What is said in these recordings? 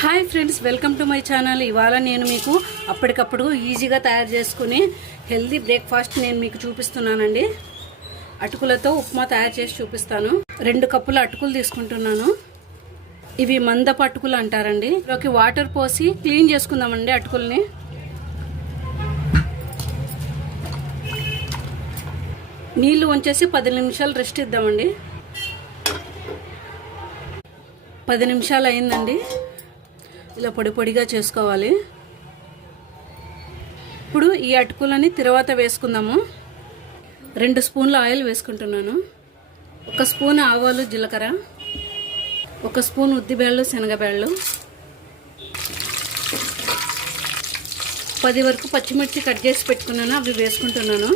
Hi friends, welcome to my channel. ఇవాళ నేను మీకు అప్పటికప్పుడు ఈజీగా తయారు చేసుకుని హెల్దీ బ్రేక్ఫాస్ట్ నేను మీకు చూపిస్తున్నానండి. అటుకులతో ఉప్మా తయారు చేసి చూపిస్తాను. 2 కప్పుల అటుకులు తీసుకుంటున్నాను. ఇవి మందపు అటుకులు అంటారండి. ఇందులోకి వాటర్ పోసి క్లీన్ చేసుకుందామండి అటుకుల్ని. నీళ్లు వంచేసి 10 నిమిషాలు రెస్ట్ ఇద్దామండి. 10 నిమిషాలు అయిందండి. ఇలా పొడి పొడిగా చేసుకోవాలి. ఇప్పుడు ఈ అటుకులని తర్వాత వేసుకుందాము. 2 స్పూన్ల ఆయిల్ వేసుకుంటున్నాను. 1 స్పూన్ ఆవాలు జీలకర్ర, 1 స్పూన్ ఉద్దిబేళ్ళు శనగబేళ్ళు, 10 వరకు పచ్చిమిర్చి కట్ చేసి పెట్టుకున్నాను, అవి వేసుకుంటున్నాను.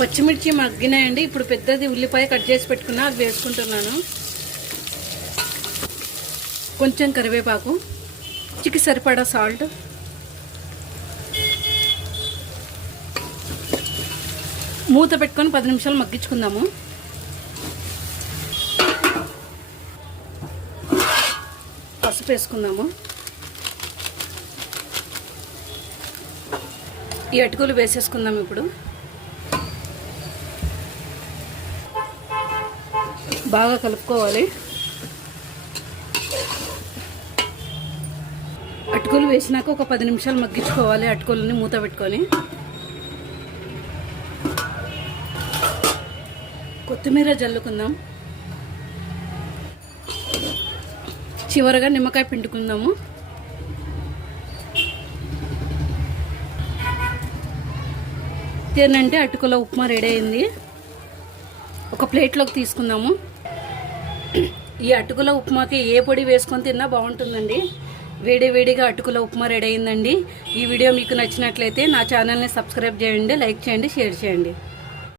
పచ్చిమిర్చి మగ్గినాయండి. ఇప్పుడు పెద్దది ఉల్లిపాయ కట్ చేసి పెట్టుకున్నా, అవి వేసుకుంటున్నాను. కొంచెం కరివేపాకు, రుచికి సరిపడా సాల్ట్, మూత పెట్టుకొని 10 నిమిషాలు మగ్గించుకుందాము. పసుపు వేసుకుందాము. ఈ అటుకులు వేసేసుకుందాం. ఇప్పుడు బాగా కలుపుకోవాలి. అటుకులు వేసినాక ఒక 10 నిమిషాలు మగ్గించుకోవాలి. అటుకులని మూత పెట్టుకొని కొత్తిమీర జల్లుకుందాం. చివరగా నిమ్మకాయ పిండుకుందాము. ఏంటంటే అటుకుల ఉప్మా రెడీ అయింది. ఒక ప్లేట్లోకి తీసుకుందాము. ఈ అటుకుల ఉప్మాకి ఏ పొడి వేసుకొని తిన్నా బాగుంటుందండి. వేడిగా అటుకుల ఉప్మా రెడీ అయిందండి. ఈ వీడియో మీకు నచ్చినట్లయితే నా ఛానల్ని సబ్స్క్రైబ్ చేయండి, లైక్ చేయండి, షేర్ చేయండి.